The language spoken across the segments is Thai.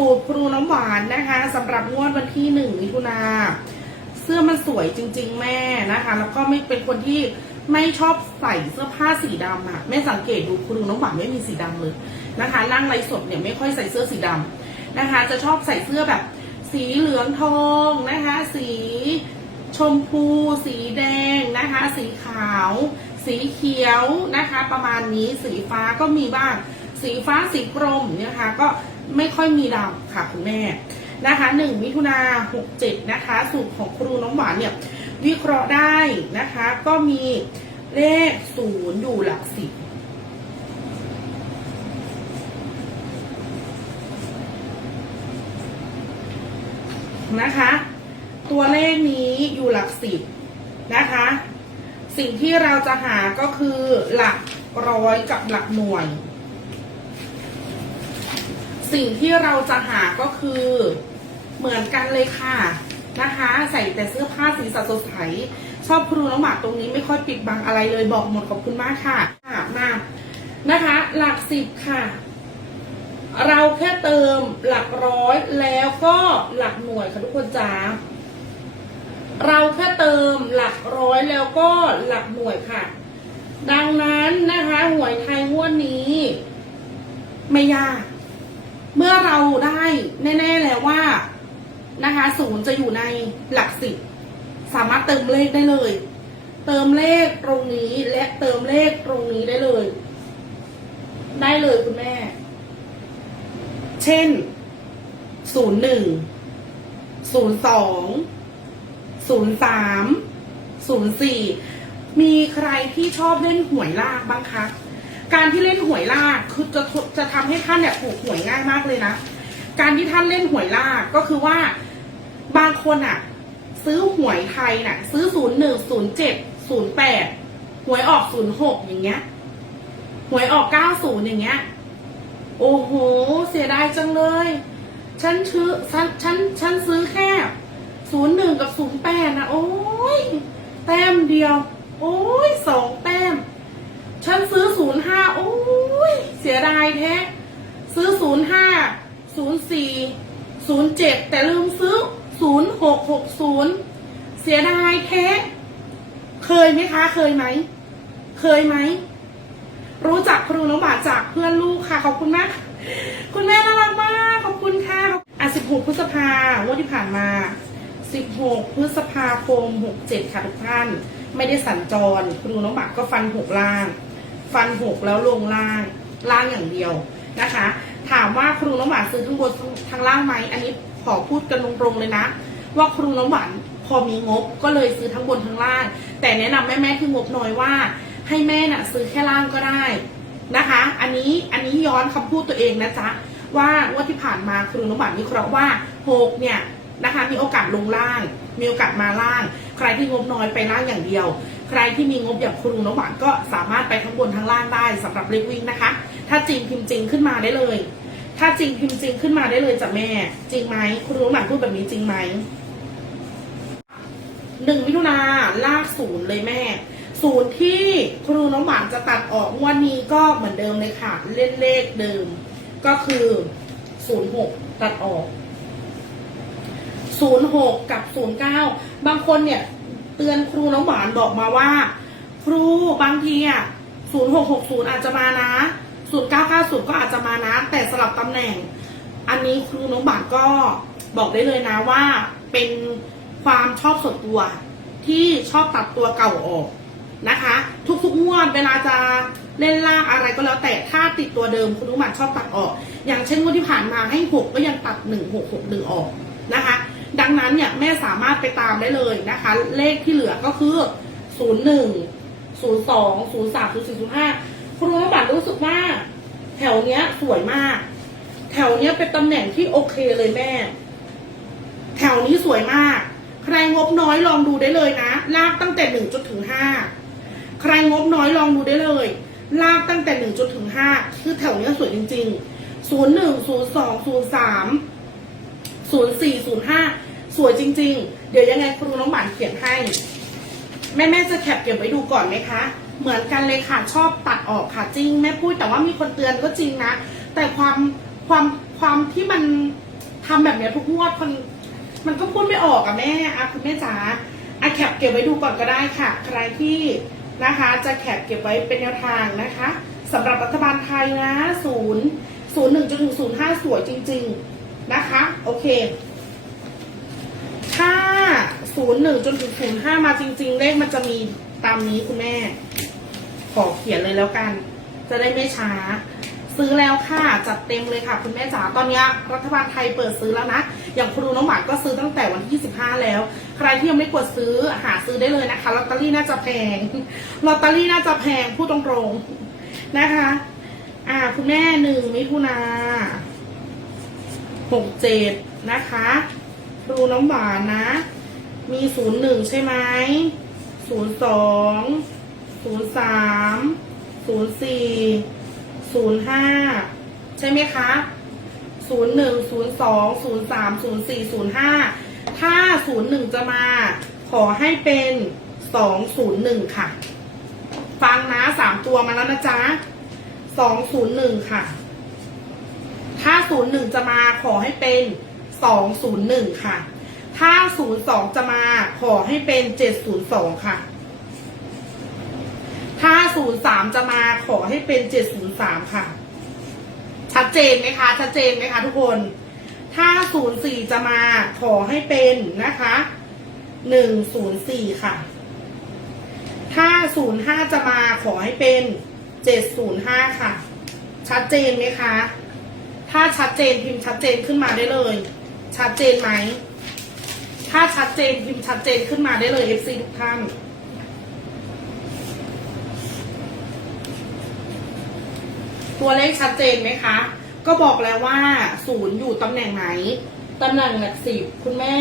สูตรครูน้ำหวานนะคะสำหรับงวดวันที่หนึ่งมิถุนาเสื้อมันสวยจริง ๆ แม่นะคะ แล้วก็ไม่เป็นคนที่ไม่ชอบใส่เสื้อผ้าสีดำอะแม่สังเกตดูครูน้ำหวานไม่มีสีดำเลยนะคะนั่งไลฟ์สดเนี่ยไม่ค่อยใส่เสื้อสีดำนะคะ จะชอบใส่เสื้อแบบ สีเหลืองทองนะคะ สีชมพู สีแดงนะคะ สีขาว สีเขียวนะคะ ประมาณนี้สีฟ้าก็มีบ้าง สีฟ้าสีกรมนะคะ ก็ ไม่ค่อยมีดำค่ะคุณแม่นะคะหนึ่งมิถุนาหกเจ็ดนะคะสูตรของครูน้องหวานเนี่ยวิเคราะห์ได้นะคะ ก็มีเลขศูนย์อยู่หลักสิบนะคะ ตัวเลขนี้อยู่หลักสิบนะคะ สิ่งที่เราจะหาก็คือหลักร้อยกับหลักหน่วย สิ่งที่เราจะหาก็คือเหมือนกันเลยค่ะนะคะ ใส่แต่เสื้อผ้าสีสันสดใสชอบครูน้องหมาตรงนี้ไม่ค่อยปิดบังอะไรเลยบอกหมดขอบคุณมากค่ะมานะคะ หลักสิบค่ะ เราแค่เติมหลักร้อยแล้วก็หลักหน่วยค่ะทุกคนจ๋าเราแค่เติมหลักร้อยแล้วก็หลักหน่วยค่ะ ดังนั้นนะคะหวยไทยงวดนี้ ไม่ยาก เมื่อเราได้แน่ ๆ แล้วว่านะคะศูนย์จะอยู่ในหลักสิบสามารถเติมเลขได้เลย เติมเลขตรงนี้และเติมเลขตรงนี้ได้เลย ได้เลยคุณแม่ เช่นศูนย์หนึ่งศูนย์สองศูนย์สามศูนย์สี่มีใครที่ชอบเล่นหวยลากบ้างคะ การที่เล่นหวยลากคือจะจะทำให้ท่านเนี่ยถูกหวยง่ายมากเลยนะ การที่ท่านเล่นหวยลากก็คือว่าบางคนอะซื้อหวยไทยน่ะ ซื้อศูนย์หนึ่งศูนย์เจ็ดศูนย์แปดหวยออกศูนย์หกอย่างเงี้ย หวยออกเก้าศูนย์อย่างเงี้ย โอ้โห เสียดายจังเลย ฉันชื่อฉันฉันฉันซื้อแค่ศูนย์หนึ่งกับศูนย์แปดนะโอ้ยแต้มเดียว โอ้ยสองแต้ม ฉันซื้อศูนย์ห้าโอ้ย เสียดายแท้ ซื้อศูนย์ห้าศูนย์สี่ศูนย์เจ็ดแต่ลืมซื้อศูนย์หกหกศูนย์เสียดายแท้ เคยไหมคะ เคยไหม เคยไหม รู้จักครูน้องบาจากเพื่อนลูกค่ะ ขอบคุณมาก คุณแม่น่ารักมาก ขอบคุณค่ะ อะ16พฤษภางวดที่ผ่านมา16พฤษภาคม67ค่ะทุกท่าน ไม่ได้สัญจร ครูน้องบาทก็ฟัน6ล่าง ฟัน6แล้วลงล่างล่างอย่างเดียวนะคะ ถามว่าครูน้องบาทซื้อทั้งบนทั้งล่างไหมอันนี้ขอพูดกันตรงๆเลยนะ ว่าครูน้องหวานพอมีงบก็เลยซื้อทั้งบนทั้งล่าง แต่แนะนำแม่ๆที่งบน้อยว่า ให้แม่น่ะซื้อแค่ล่างก็ได้นะคะ อันนี้อันนี้ย้อนคำพูดตัวเองนะจ๊ะว่างวดที่ผ่านมาครูน้องหวานวิเคราะห์ว่าหกเนี่ยนะคะมีโอกาสลงล่าง มีโอกาสมาล่าง ใครที่งบน้อยไปล่างอย่างเดียว ใครที่มีงบอย่างครูน้องหวานก็สามารถไปทั้งบนทั้งล่างได้สำหรับเลขวิ่งนะคะ ถ้าจริงพิมพ์จริงขึ้นมาได้เลย ถ้าจริงพิมพ์จริงขึ้นมาได้เลยจ้ะแม่ จริงไหมครูน้องหวานพูดแบบนี้จริงไหมหนึ่งมิถุนาลากศูนย์เลยแม่ศูนย์ที่ครูน้องหวานจะตัดออกงวันนี้ก็เหมือนเดิมเลยค่ะ เล่นเลขเดิม ก็คือศูนย์หกตัดออกศูนย์หกกับศูนย์เก้าบางคนเนี่ย ตือนครูน้องหวานบอกมาว่า ครูบางทีอะศูนย์หกหกศูนย์อาจจะมานะศูนย์เก้าเก้าศูนย์ก็อาจจะมานะ แต่สลับตำแหน่ง อันนี้ครูน้องหวานก็บอกได้เลยนะว่าเป็นความชอบส่วนตัว ที่ชอบตัดตัวเก่าออกนะคะ ทุกๆงวดเวลาจะเล่นลากอะไรก็แล้วแต่ถ้าติดตัวเดิมคุณนุมันชอบตัดออก อย่างเช่นงวดที่ผ่านมาให้หกก็ยังตัดหนึ่งหกหกหนึ่งออกนะคะ ดังนั้นเนี่ยแม่สามารถไปตามได้เลยนะคะ เลขที่เหลือก็คือศูนย์หนึ่งศูนย์สองศูนย์สามศูนย์สี่ศูนย์ห้าบัตรู้สึกว่า แถวเนี้ยสวยมาก แถวเนี้ยเป็นตำแหน่งที่โอเคเลยแม่ แถวนี้สวยมาก ใครงบน้อยลองดูได้เลยนะ ลากตั้งแต่หนึ่งจนถึงห้าใครงบน้อยลองดูได้เลย ลากตั้งแต่หนึ่งจนถึงห้าคือแถวเนี้ยสวยจริงๆศูนย์หนึ่งศูนย์สองศูนย์สาม ศูนย์สี่ศูนย์ห้าสวยจริง ๆ เดี๋ยวยังไงครูน้องหวานเขียนให้ แม่แม่จะแคปเก็บไว้ดูก่อนไหมคะ เหมือนกันเลยค่ะชอบตัดออกค่ะจริงแม่พูดแต่ว่ามีคนเตือนก็จริงนะ แต่ความความความที่มันทำแบบเนี้ยทุกงวดมันมันก็พูดไม่ออกอะแม่อะคุณแม่จ๋าอะแคปเก็บไว้ดูก่อนก็ได้ค่ะ ใครที่นะคะ จะแคปเก็บไว้เป็นแนวทางนะคะสำหรับรัฐบาลไทยนะศูนย์ศูนย์หนึ่งจนถึงศูนย์ห้าสวยจริง ๆ นะคะ โอเค ถ้าศูนย์หนึ่งจนถึงศูนย์ห้ามาจริง ๆ เลขมันจะมีตามนี้คุณแม่ ขอเขียนเลยแล้วกัน จะได้ไม่ช้า ซื้อแล้วค่ะ จัดเต็มเลยค่ะ คุณแม่จ๋าตอนนี้รัฐบาลไทยเปิดซื้อแล้วนะ อย่างครูน้องหมานก็ซื้อตั้งแต่วันที่25แล้ว ใครที่ยังไม่กดซื้อหาซื้อได้เลยนะคะลอตเตอรี่น่าจะแพงลอตเตอรี่น่าจะแพงพูดตรงๆนะคะ อ่า คุณแม่หนึ่งมิถุนา หกเจ็ดนะคะครูน้ำหวานนะ มีศูนย์หนึ่งใช่ไหมศูนย์สองศูนย์สามศูนย์สี่ศูนย์ห้าใช่ไหมคะศูนย์หนึ่งศูนย์สองศูนย์สามศูนย์สี่ศูนย์ห้าถ้าศูนย์หนึ่งจะมา ขอให้เป็นสองศูนย์หนึ่งค่ะ ฟังนะสามตัวมาแล้วนะจ๊ะสองศูนย์หนึ่งค่ะ ถ้าศูนย์หนึ่งจะมาขอให้เป็นสองศูนย์หนึ่งค่ะ ถ้าศูนย์สองจะมาขอให้เป็นเจ็ดศูนย์สองค่ะ ถ้าศูนย์สามจะมาขอให้เป็นเจ็ดศูนย์สามค่ะ ชัดเจนไหมคะ ชัดเจนไหมคะทุกคน ถ้าศูนย์สี่จะมาขอให้เป็นนะคะหนึ่งศูนย์สี่ค่ะ ถ้าศูนย์ห้าจะมาขอให้เป็นเจ็ดศูนย์ห้าค่ะ ชัดเจนไหมคะ ถ้าชัดเจนพิมพ์ชัดเจนขึ้นมาได้เลย ชัดเจนไหม ถ้าชัดเจนพิมพ์ชัดเจนขึ้นมาได้เลย FC ทุกท่านตัวเลขชัดเจนไหมคะ ก็บอกแล้วว่าศูนย์อยู่ตำแหน่งไหน ตำแหน่งหลักสิบคุณแม่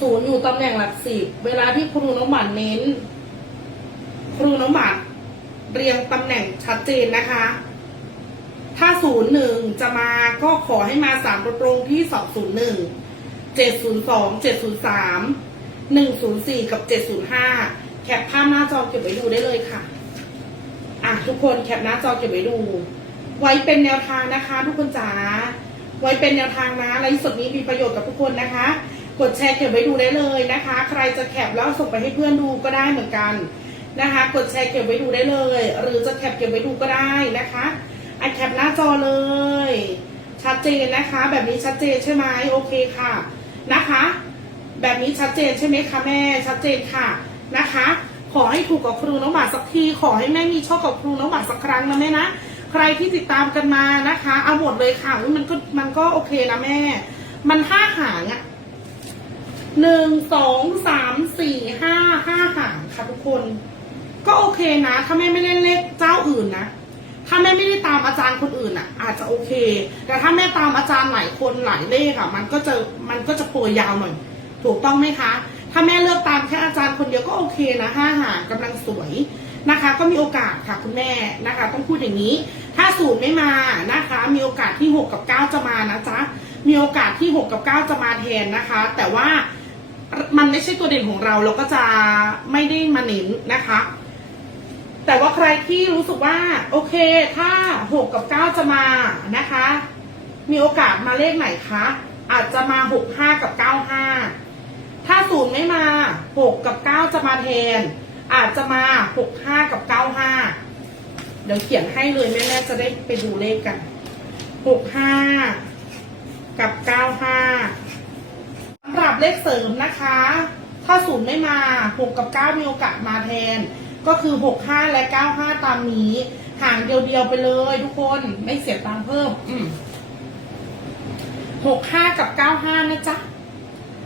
ศูนย์อยู่ตำแหน่งหลักสิบ เวลาที่ครูน้องหมันเน้น ครูน้องหมันเรียงตำแหน่งชัดเจนนะคะ ถ้าศูนย์หนึ่งจะมาก็ขอให้มาสามตัวตรงที่สองศูนย์หนึ่งเจ็ดศูนย์สองเจ็ดศูนย์สามหนึ่งศูนย์สี่กับเจ็ดศูนย์ห้าแคปภาพหน้าจอเก็บไว้ดูได้เลยค่ะ อะ ทุกคนแคปหน้าจอเก็บไว้ดู ไว้เป็นแนวทางนะคะ ทุกคนจ๋า ไว้เป็นแนวทางนะไลฟ์สดนี้มีประโยชน์กับทุกคนนะคะ กดแชร์เก็บไว้ดูได้เลยนะคะ ใครจะแคปแล้วส่งไปให้เพื่อนดูก็ได้เหมือนกันนะคะ กดแชร์เก็บไว้ดูได้เลย หรือจะแคปเก็บไว้ดูก็ได้นะคะ อันแคปหน้าจอเลย ชัดเจนนะคะ แบบนี้ชัดเจนใช่ไหมโอเคค่ะนะคะ แบบนี้ชัดเจนใช่ไหมคะแม่ ชัดเจนค่ะนะคะ ขอให้ถูกกับครูน้องหมาสักทีขอให้แม่มีโชคกับครูน้องหมาสักครั้งนะแม่นะใครที่ติดตามกันมานะคะ เอาหมดเลยค่ะมันก็มันก็โอเคนะแม่ มันห้าหางอะหนึ่งสองสามสี่ห้าห้าหางค่ะทุกคน ก็โอเคนะ ถ้าแม่ไม่ได้เลขเจ้าอื่นนะ ถ้าแม่ไม่ได้ตามอาจารย์คนอื่นอะ อาจจะโอเค แต่ถ้าแม่ตามอาจารย์หลายคนหลายเลขอะ มันก็จะมันก็จะโปรยยาวหน่อย ถูกต้องไหมคะ ถ้าแม่เลือกตามแค่อาจารย์คนเดียวก็โอเคนะห้าหางกำลังสวยนะคะ ก็มีโอกาสค่ะคุณแม่นะคะ ต้องพูดอย่างนี้ ถ้าศูนย์ไม่มานะคะ มีโอกาสที่หกกับเก้าจะมานะจ๊ะมีโอกาสที่หกกับเก้าจะมาแทนนะคะ แต่ว่ามันไม่ใช่ตัวเด่นของเราเราก็จะไม่ได้มาเน้นนะคะ แต่ว่าใครที่รู้สึกว่าโอเค ถ้าหกกับเก้าจะมานะคะ มีโอกาสมาเลขไหนคะ อาจจะมาหกห้ากับเก้าห้าถ้าศูนย์ไม่มาหกกับเก้าจะมาแทน อาจจะมาหกห้ากับเก้าห้าเดี๋ยวเขียนให้เลยแม่ๆจะได้ไปดูเลขกันหกห้ากับเก้าห้าสำหรับเลขเสริมนะคะ ถ้าศูนย์ไม่มาหกกับเก้ามีโอกาสมาแทน ก็คือหกห้าและเก้าห้าตามนี้ห่างเดียวๆไปเลยทุกคนไม่เสียตังค์เพิ่มหกห้ากับเก้าห้านะจ๊ะ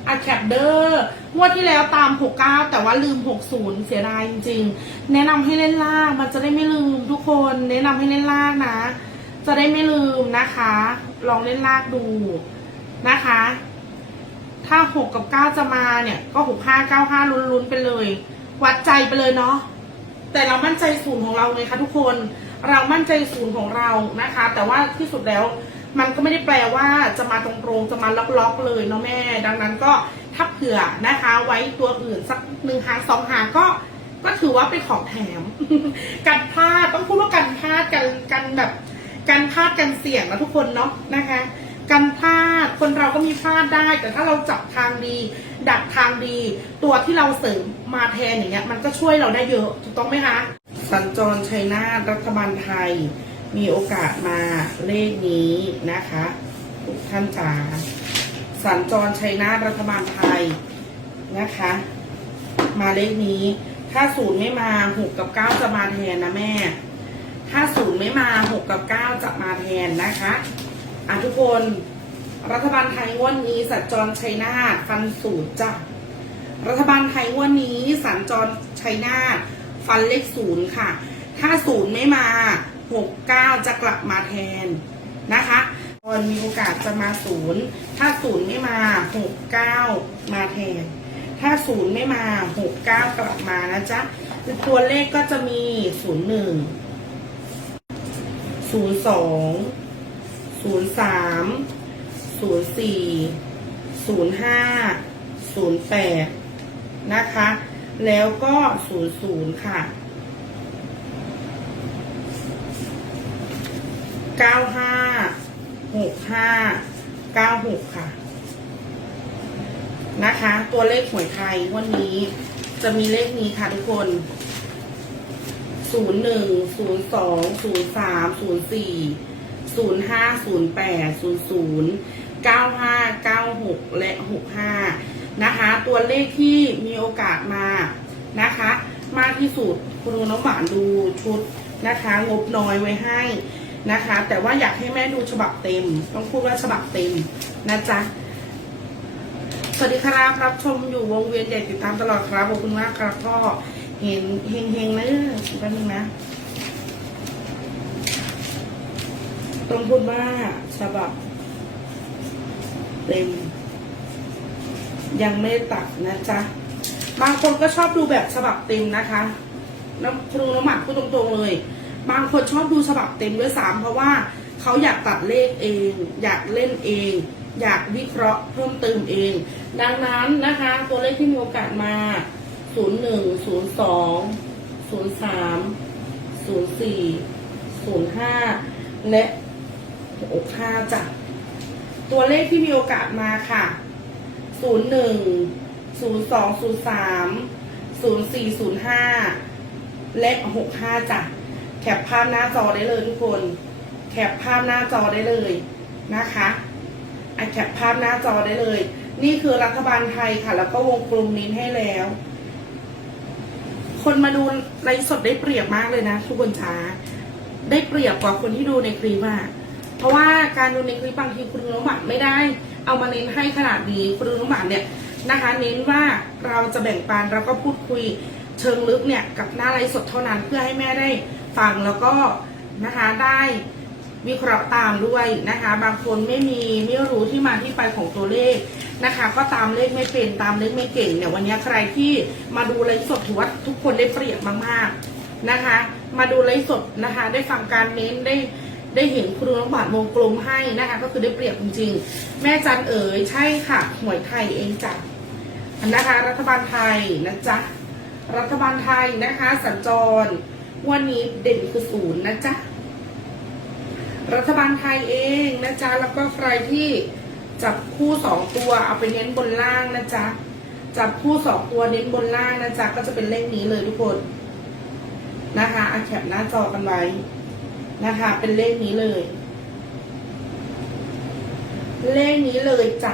อะแคปเดอร์งวดที่แล้วตามหกเก้าแต่ว่าลืมหกศูนย์เสียดายจริง ๆ แนะนำให้เล่นล่างมันจะได้ไม่ลืมทุกคน แนะนำให้เล่นล่างนะ จะได้ไม่ลืมนะคะ ลองเล่นลากดูนะคะ ถ้าหกกับเก้าจะมาเนี่ย ก็หกห้าเก้าห้าลุ้นๆไปเลย วัดใจไปเลยเนาะ แต่เรามั่นใจศูนย์ของเราเลยค่ะทุกคน เรามั่นใจศูนย์ของเรานะคะ แต่ว่าที่สุดแล้วมันก็ไม่ได้แปลว่าจะมาตรงๆจะมาล็อกๆเลยเนาะแม่ ดังนั้นก็ถ้าเผื่อนะคะ ไว้ตัวอื่นสักหนึ่งหางสองหางก็ก็ถือว่าเป็นของแถมกันพลาดต้องพูดว่ากันพลาดกันกันแบบกันพลาดกันเสี่ยงนะทุกคนเนาะนะคะ กันพลาด คนเราก็มีพลาดได้ แต่ถ้าเราจับทางดี ดักทางดี ตัวที่เราเสริมมาแทนอย่างเงี้ยมันก็ช่วยเราได้เยอะถูกต้องไหมคะสัญจรชัยนาทรัฐบาลไทย มีโอกาสมาเลขนี้นะคะทุกท่านจ๋าสัญจรชัยนาทรัฐบาลไทยนะคะ มาเลขนี้ ถ้าศูนย์ไม่มาหกกับเก้าจะมาแทนนะแม่ ถ้าศูนย์ไม่มาหกกับเก้าจะมาแทนนะคะ อะทุกคนรัฐบาลไทยงวดนี้สัญจรชัยนาทฟันศูนย์จ้ะรัฐบาลไทยงวดนี้สัญจรชัยนาทฟันเลขศูนย์ค่ะ ถ้าศูนย์ไม่มาหกเก้าจะกลับมาแทนนะคะตอนมีโอกาสจะมาศูนย์ถ้าศูนย์ไม่มาหกเก้ามาแทน ถ้าศูนย์ไม่มาหกเก้ากลับมานะจ๊ะตัวเลขก็จะมีศูนย์หนึ่งศูนย์สอง ศูนย์สามศูนย์สี่ศูนย์ห้าศูนย์แปดนะคะ แล้วก็ศูนย์ศูนย์ค่ะเก้าห้าหกห้าเก้าหกค่ะ นะคะ ตัวเลขหวยไทยวันนี้จะมีเลขนี้ค่ะทุกคนศูนย์หนึ่งศูนย์สองศูนย์สามศูนย์สี่ ศูนย์ห้าศูนย์แปดศูนย์ศูนย์เก้าห้าเก้าหกและหกห้านะคะ ตัวเลขที่มีโอกาสมานะคะ มากที่สุดคุณลุงน้องหวานดูชุดนะคะ งบน้อยไว้ให้นะคะ แต่ว่าอยากให้แม่ดูฉบับเต็ม ต้องพูดว่าฉบับเต็มนะจ๊ะสวัสดีครับรับชมอยู่วงเวียนใหญ่ติดตามตลอดครับขอบคุณมากครับพ่อเห็นเฮงเฮงๆนะแป๊บนึงนะ ต้องพูดว่าฉบับ เต็ม ยังไม่ตัดนะจ๊ะ บางคนก็ชอบดูแบบฉบับเต็มนะคะน้ำครูน้ำหมักพูดตรงๆเลย บางคนชอบดูฉบับเต็มด้วยซ้ำเพราะว่าเขาอยากตัดเลขเอง อยากเล่นเอง อยากวิเคราะห์เพิ่มเติมเอง ดังนั้นนะคะ ตัวเลขที่มีโอกาสมา 01 02 03 04 05 และ 65จ้ะตัวเลขที่มีโอกาสมาค่ะ ศูนย์หนึ่ง ศูนย์สอง ศูนย์สาม ศูนย์สี่ ศูนย์ห้าและหกห้าจ้ะ แคปภาพหน้าจอได้เลยทุกคน แคปภาพหน้าจอได้เลยนะคะอแคปภาพหน้าจอได้เลย นี่คือรัฐบาลไทยค่ะ แล้วก็วงกลมนี้ให้แล้ว คนมาดูไลฟ์สดได้เปรียบมากเลยนะ ทุกคนช้า ได้เปรียบกว่าคนที่ดูในคลิปอะ เพราะว่าการดูในคลิปบางทีคุณน้องหมักไม่ได้ เอามาเน้นให้ขนาดนี้คุณน้องหมักเนี่ยนะคะ เน้นว่าเราจะแบ่งปันแล้วก็พูดคุยเชิงลึกเนี่ยกับหน้าไลฟ์สดเท่านั้นเพื่อให้แม่ได้ฟังแล้วก็นะคะได้วิเคราะห์ตามด้วยนะคะ บางคนไม่มีไม่รู้ที่มาที่ไปของตัวเลขนะคะ ก็ตามเลขไม่เป็นตามเลขไม่เก่งเนี่ยวันนี้ใครที่มาดูไลฟ์สดถือว่าทุกคนได้เปรียบมากๆนะคะ มาดูไลฟ์สดนะคะ ได้ฟังการเน้นได้ ได้เห็นครูน้องบาทวงกลมให้นะคะ ก็คือได้เปรียบจริงๆ แม่จันเอ๋ยใช่ค่ะหวยไทยเองจ้ะนะคะ รัฐบาลไทยนะจ๊ะรัฐบาลไทยนะคะ สัญจรวันนี้เด่นคือศูนย์นะจ๊ะรัฐบาลไทยเองนะจ๊ะแล้วก็ใครที่จับคู่สองตัวเอาไปเน้นบนล่างนะจ๊ะจับคู่สองตัวเน้นบนล่างนะจ๊ะก็จะเป็นเลขนี้เลยทุกคนนะคะอาแคปหน้าจอกันไว้ นะคะ เป็นเลขนี้เลย เลขนี้เลยจ้ะ